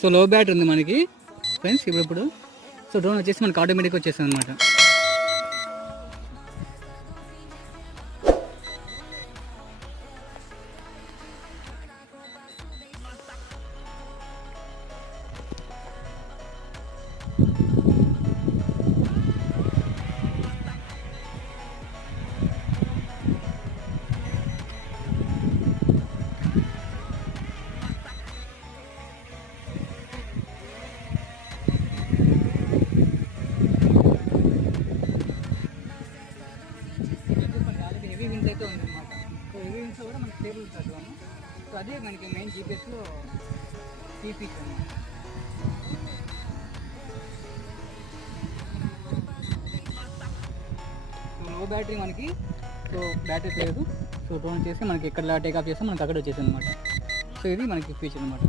So లో battery ఉంది మనకి ఫ్రెండ్స్ ఇప్పుడు. సో డ్రోన్ వచ్చేసి మనకి ఆటోమేటిక్గా వచ్చేస్తుంది అనమాట. హెవీ వింగ్స్ అయితే ఉంది అనమాట. సో హెవీ వింగ్స్ కూడా మనకి స్టేబుల్ ఉంటుంది. సో అదే మనకి మెయిన్ జీపీఎస్లో కీ ఫీచర్ అనమాట. సో లో బ్యాటరీ మనకి, సో బ్యాటరీ లేదు. సో డ్రోన్ చేసి మనకి ఎక్కడ టేక్ ఆఫ్ చేస్తే మనకి అక్కడ వచ్చేసింది అనమాట. సో ఇది మనకి ఫీచర్ అనమాట.